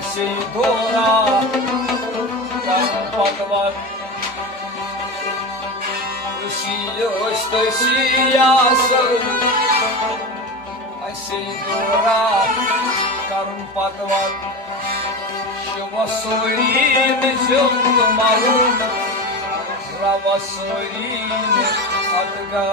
Şey dora patvat Şiyasın Şey dora karun patvat Şivasurin jummalum Ravasurin adga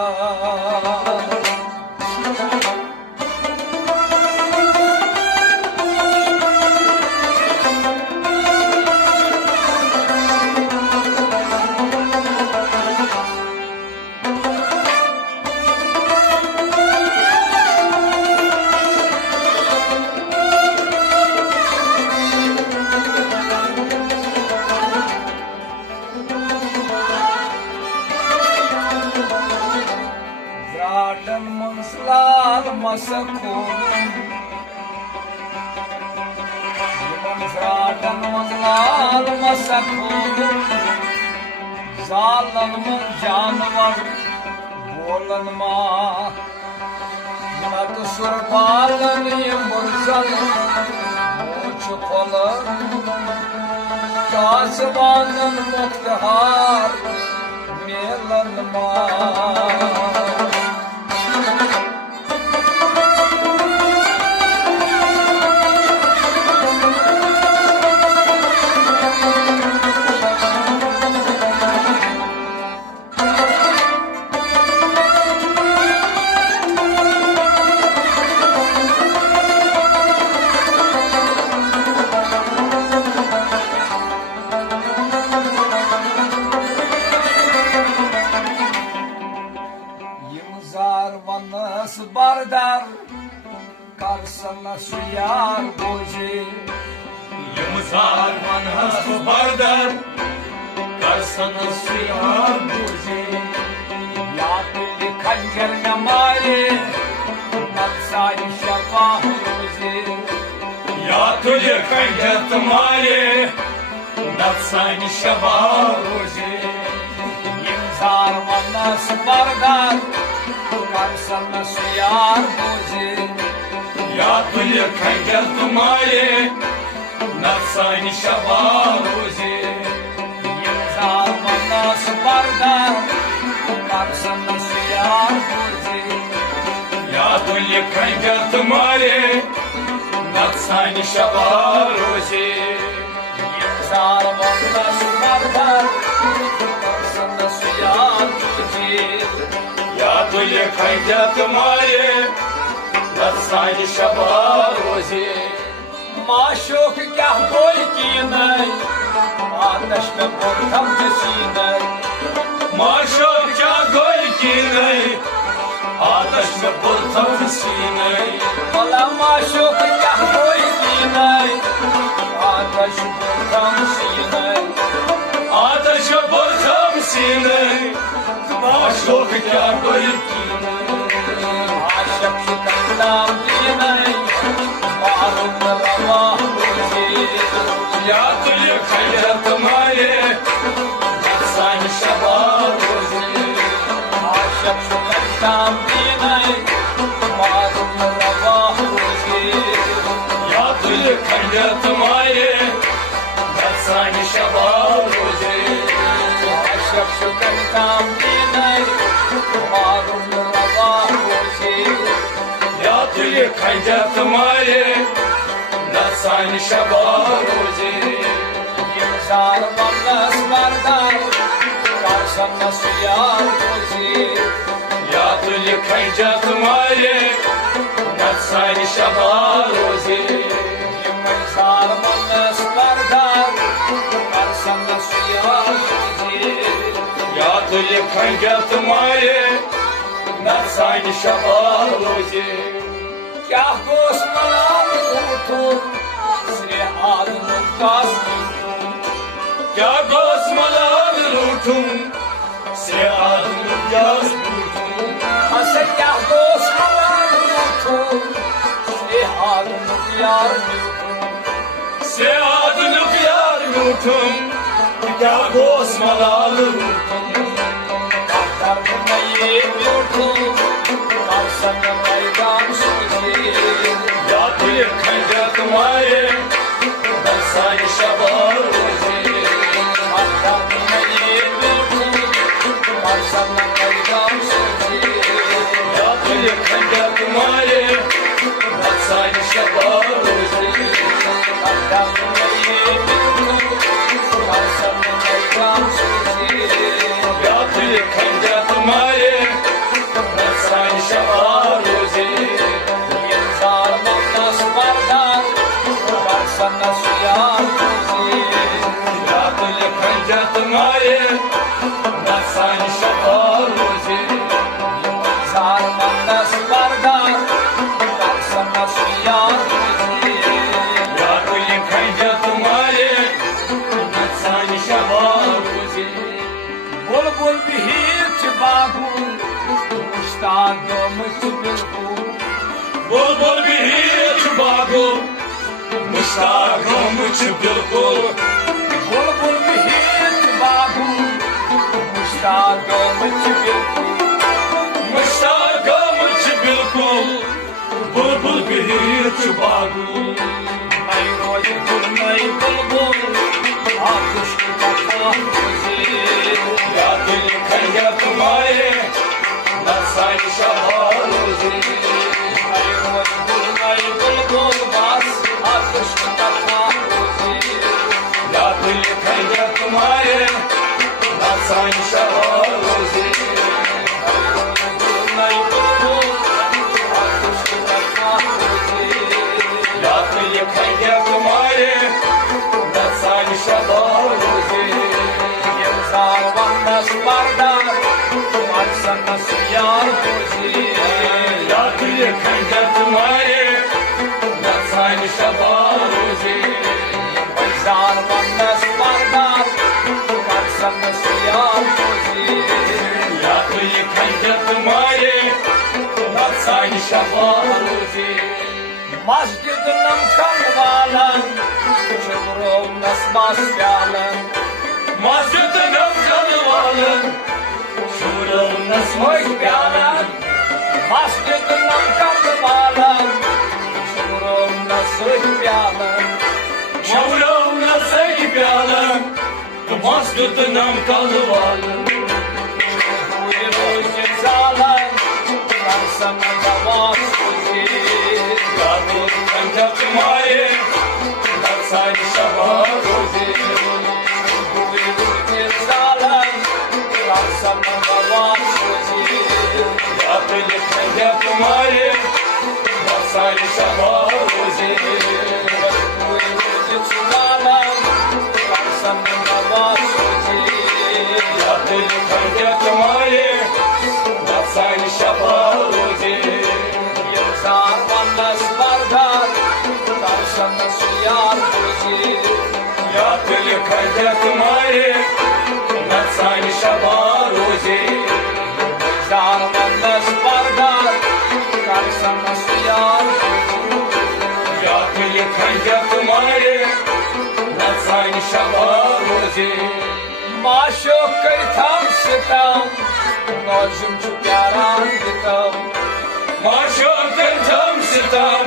Masakun Yılan mızlar masakun Zalim canavar bolanma Natı surbalıyım burzalım Uçukolum Kazıvanın muhtihar Melanma Bardar karşısına suyar bozi Yımızar manas bardar karşısına suyar bozi Ya pilli kancer namari Natsani şafah bozi Ya tuli kancer tamari Natsani şafah bozi Yımzar manas bardar karşısına suyar bozi Ya tuli kancer tamari Natsani şafah bozi Yımzar manas bardar karşısına suyar bozi Ya tuli kancer tamari Natsani şafah bozi Yımzar manas bardar karşısına suyar bozi Ya tuli kancer tamari Natsani şafah bozi Maşuk kah boy ki nay Ateş में बोलता सीने Maşuk क्या गोल की नहीं आतश में बुलता सीने Valla maşuk kah boy ki nay Ateş बोलता सीने आतश में बुलता सीने माशूक क्या गोल की Aşık şu kandam ki nay Bağrım rava bozi या तुझे खैर तुम्हारे सानी शबाब Aşık şu kandam ki nay Bağrım rava bozi या तुझे खैर तुम्हारे सानी शबाब Aşık şu kandam ki nay Bağrım rava bozi या तुझे खैर तुम्हारे सानी शबाब Yımzar manas bardar karşısına suyar bozi या तुझे खैर तुम्हारे सानी शबाब Yımzar manas bardar karşısına suyar bozi या तुझे खैर तुम्हारे सानी शबाब Kah kosmalar unutur Sri adını kas क्या गोस्मलाल रूठूं से आदमी प्यास रूठूं Asa kah kosmalar unutur Sri adını yar से आदमी प्यार रूठूं क्या गोस्मलाल रूठूं Dardına yemiyortum Karşısına meydan suzi या तुझे खंजर तुम्हारे Shabarozi Yapil khanja tumhare Natsan Shabarozi Yapil khanja tumhare Natsan Shabarozi Yapil khanja tumhare Natsan Shabarozi बुलबुल भी हिच बाबू मुश्ताक मुझ बिल्कुल Bulbul bir hiç bagu Müştakım uç bilkul बुलबुल भी हिच बाबू मुश्ताक मुझ बिल्कुल Müştakım uç bilkul Bulbul bir hiç bagu मैं रोज गुलमई बुलबुल आकुश की कथा मुझे Ya dil kaya tumhare Natsan Shabarozi मैं रोज गुलमई बुलबुल बस आकुश की कथा मुझे Ya dil kaya tumhare Natsan Shabarozi गुलमई बुलबुल आकुश की कथा मुझे Ya dil kaya tumhare Natsan Shabarozi Yıllar vandas bardar Varsa nasıl yar bozi Ya dil kaya tumhare Natsan Shabarozi Yıllar vandas bardar Varsa nasıl yar bozi Ya dil kaya tumhare Natsan Shabarozi Masjidinam kanvalan Çuburum nasmas pyalan Masjidinam kanvalın Şuram nasmoy pyalan Masjidinam kanvalan Çuburum nasıl pyalan Şuram nasmoy pyalan Masjidinam kanvalın Buyuruz cezalan Varsana davas bozi Ya dil kaya tumhare Natsan Shabarozi Ya dil kaya tumhare Natsan Shabarozi Ya dil kaya tumhare Natsan Shabarozi Ya dil kaya tumhare Natsan Shabarozi Ya dil kaya tumhare Natsan Shabarozi Maşuk kaytam sitam Nozum çukaran gitam Maşuk kaytam sitam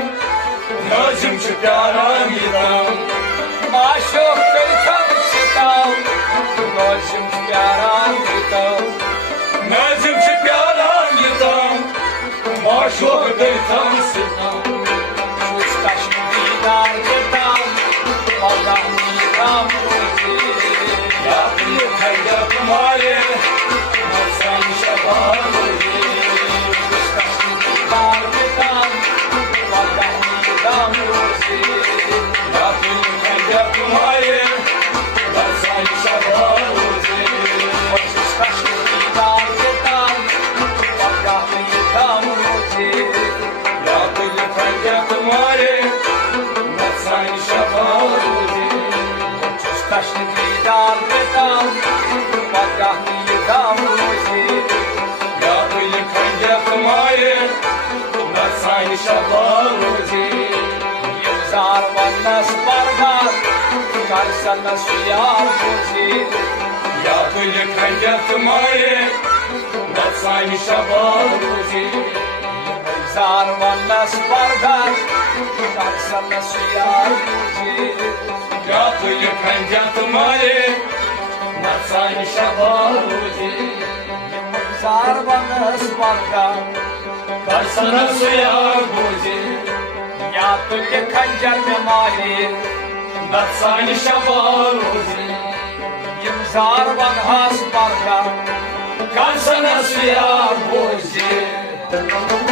Nazım şu pyaran yitam Maşuk kaytam sitam Nozum çukaran gitam Nazım şu pyaran yitam Maşuk kaytam sitam Ustaşım didar gitam Allah nidam Ya dil kaya tumhare Natsan Shabarozi Ustaşım didar gitam Allah nidam Ya dil kaya tumhare Natsan Shabarozi Ustaşım didar gitam Allah nidam Ya dil kaya tumhare Natsan Shabarozi Ustaşım didar gitam Allah nidam Ya dil kaya tumhare Natsan Shabarozi Yıllar vannas bardar Karsana suyar bozi Ya dil kaya tumhare Natsan Shabarozi Yıllar vannas bardar Karsana suyar bozi Ya dil kaya tumhare Natsan Shabarozi Yıllar vannas bardar Karsana suya gozi Ya तुल्य खंजर में मारे नत्सानि शबारोजी यमजार वनहास पर्दा कंसन सुया बोझे